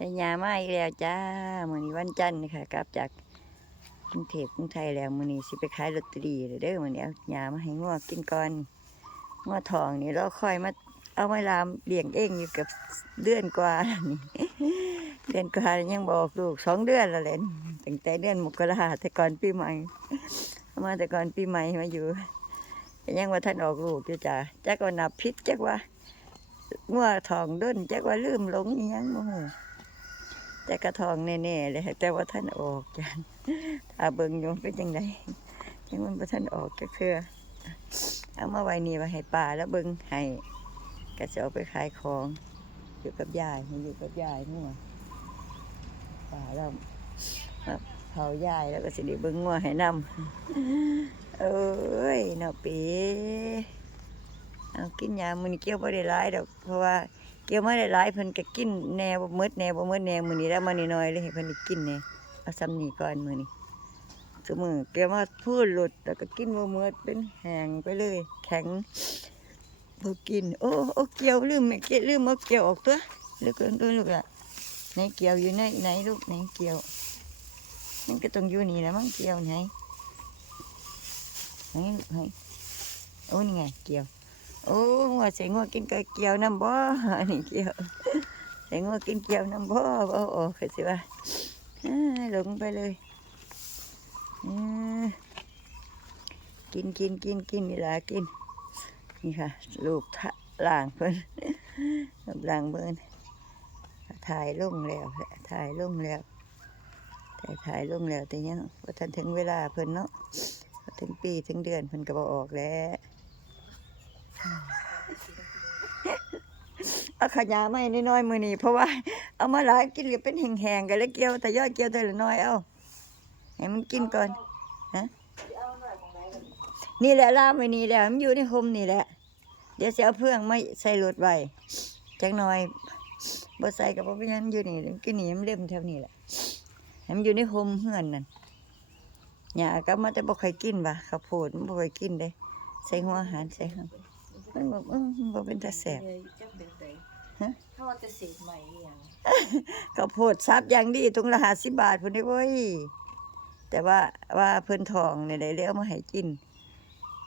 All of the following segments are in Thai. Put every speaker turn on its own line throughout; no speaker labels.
ได้ยามาอีกแล้วจ้ามื้อนี้วันจันทร์นี่ค่ะกลับจากกรุงเทพกรุงไทยแล้วมื้อนี้สิไปขายลอตเตอรี่เด้อมื้อนี้เอายามาให้งัวกินก่อนงัวทองนี่เราค่อยมาเอามาลามเลี้ยงเองอยู่กับเดือนกว่าแล้วนี่เดือนกว่ายังบอกลูกสองเดือนแล้วแหละตั้งแต่เดือนมกราแต่ก่อนปีใหม่เอามาแต่ก่อนปีใหม่มาอยู่ยังว่าท่านออกลูกอยู่จ้าจักว่านับพิษจักว่างัวทองเด้นจักว่าลืมหลงยังโมโห แต่กระทองแน่ๆเลยแต่ว่าท่านออกจันถ้าเบิ่งยู่เป็นยังไงยังมันบ่ท่านออกก็คือเอามาไว้นี่ไว้ให้ป่าแล้วเบิ่งให้ก็จะเอาไปขายของอยู่กับยายมันอยู่กับยายนี่ว่าป่าแล้วมาเผายายแล้วก็สิได้เบิ่งงัวให้นำเอ้ยเนาะปีเอากินยามื้อนี้เกี่ยวบ่ได้หลายดอกเพราะว่า เกี่ยวมาได้หลายเพิ่นก็กินแหน่บ่หมดแหน่บ่หมดแหน่มื้อนี้แล้วมาน้อยเลยให้เพิ่นได้กินแหน่เอาซ้ำนี้ก่อนมื้อนี้ซุมื้อเกี่ยวมาพูดหลุดแล้วก็กินบ่หมดเป็นแห้งไปเลย แข็งบ่กิน โอ้โอ้เกี่ยวลืมแม่เกี่ยวลืมเอาเกี่ยวออกตัวลึกเกินตัวลูกล่ะไหนเกี่ยวอยู่ไหนไหนลูกไหนเกี่ยวมันก็ต้องอยู่นี่แหละมั้งเกี่ยวไหนไหนลูกไหนโอ้นี่ไงเกี่ยว โอ้ว่าใส่งัวกินกเกียวน้ำบ่อันนี้เกียวใส่งัวกินเกียวน้ำบ่บ่โอ้คือสิว่าอ่าหลงไปเลยกินกินกินกินนี่ละกินนี่ค่ะลูกทะล่างเพิ่นลูกล่างเพิ่นถ่ายลงแล้วถ่ายลงแล้วถ่ายถ่ายลงแล้วแต่ยังว่าทันถึงเวลาเพิ่นเนาะถึงปีถึงเดือนเพิ่นก็บ่ออกแล้ว เอาขยะไม่น้อยๆมือนี่เพราะว่าเอามาหลายกินเหลือเป็นแห้งๆกันแล้วเกี่ยวแต่ยอยเกี่ยวแต่ละน้อยเอาให้มันกินก่อนฮะนี่แหละล่ามไว้นี่แหละมันอยู่ในโฮมนี่แหละ เดี๋ยวจะเอาเพื่องไม่ใส่รถไว้จักหน่อยบ่ใส่กับบ่เป็นหยังอยู่นี่กินนี่มันเล่มแถวนี้แหละให้มันอยู่ในโฮมเฮือนนั่นหญ้าก็มาแต่บ่ค่อยกินว่ะข้าวโพดมันบ่ค่อยกินเด้ใส่หัวอาหารใส่หัว มันบ่เออมันบ่เป็นตาแซ่บ
จักเป็นได
ฮะ
ถ้าว่าจะเสกใหม่อีหยัง
ข้าวโพดซับอย่างดีถุงละห้าสิบบาทพุ่นนี่เว้ยแต่ว่าว่าเพิ่นทองเนี่ยได้เลี้ยวมาให้กิน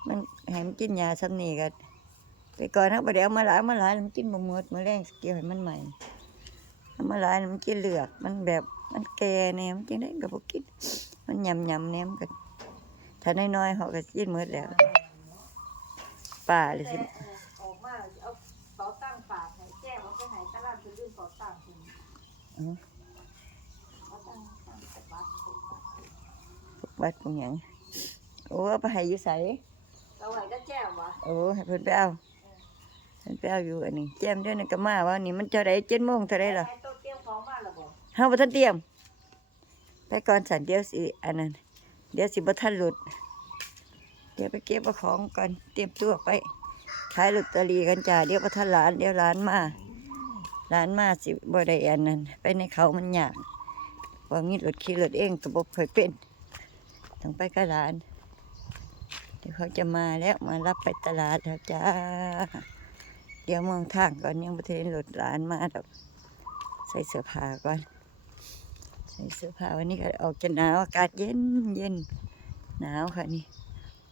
มันให้มันกินยาซ้ำนี่ก็แต่ก่อนเขาไปเดี๋ยวมาหลายมาหลายแล้วมันกินบ่หมดมาแรงเกี่ยวให้มันใหม่เอามาหลายแล้วมันกินเหลือก มันแบบมันแก่แนมนจังได้ก็บ่กิน มันยำยำๆแนมกันถ้าน้อยๆเขาก็กินหมดแล้ว ป้าเลยสิ
ออกมาเอาเป๋าตั้งฝากให้แจ้งว่าไปให้ตลาดจะลืมเป๋าตั้งคุณ
อือ
เป๋าตั้งตั้งแต่บัตร
วัดปุงหยังโอ้เอาไปให้อยู่ไส
เอาไว้ก็แจ้งวะ
โอ้ให้เพิ่นไปเอาเพิ่นไปเอาอยู่อันนี้แจ้มเดี๋ยวนี้ก็มาว่านี่มันเท่าไรเจ็ดโมงเท่าไรล่ะ
ให้โต๊ะเตรียมของมาแล้วบ่
เฮาบ่ทันเตรียม ไปก่อนสันเดี๋ยวสิอันนั้นเดี๋ยวสิบ่ทันหลุด เดี๋ยวไปเก็บของก่อนเตรียมตัวไปขายลอตเตอรี่กันจ้าเดี๋ยวบ่ทันหลานเดี๋ยวหลานมาหลานมาสิบ่ได้อันนั้น ไปในเขามันยากบ่มีรถขี่รถเองก็บ่ค่อยเป็นต้องไปกับหลาน เดี๋ยวเขาจะมาแล้วมารับไปตลาดแล้วจ้าเดี๋ยวมองทางก่อนยังประเทศรถหลานมาดอกใส่เสื้อผ้าก่อนใส่เสื้อผ้าวันนี้ก็ออกจะหนาวอากาศเย็นเย็นหนาวค่ะนี่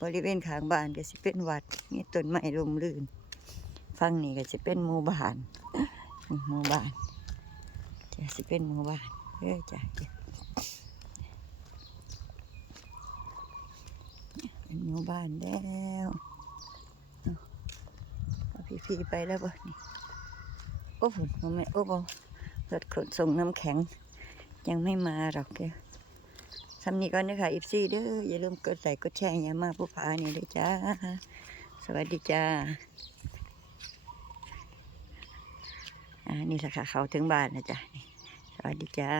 บริเวณข้างบ้านก็สิเป็นวัดมีต้นไม้ร่มรื่นฝั่งนี้ก็จะเป็นหมู่บ้านหมู่บ้านจะสิเป็นหมู่บ้านเอ้ยจ้ะเป็นหมู่บ้านแล้วพี่ๆไปแล้วบ่นี่โอ้โหมันไม่โอ้โหรถขนส่งน้ำแข็ง ยังไม่มาหรอกเดี๋ ยวทำนี้ก่อนนะคะอีฟซี่เด้ออย่าลืมกดไลค์กดแชร์อย่ามาผู้พานี่ด้วยจ้า สวัสดีจ้าอ่านี่แหละค่ะเขาถึงบ้านนะจ๊ะสวัสดีจ้า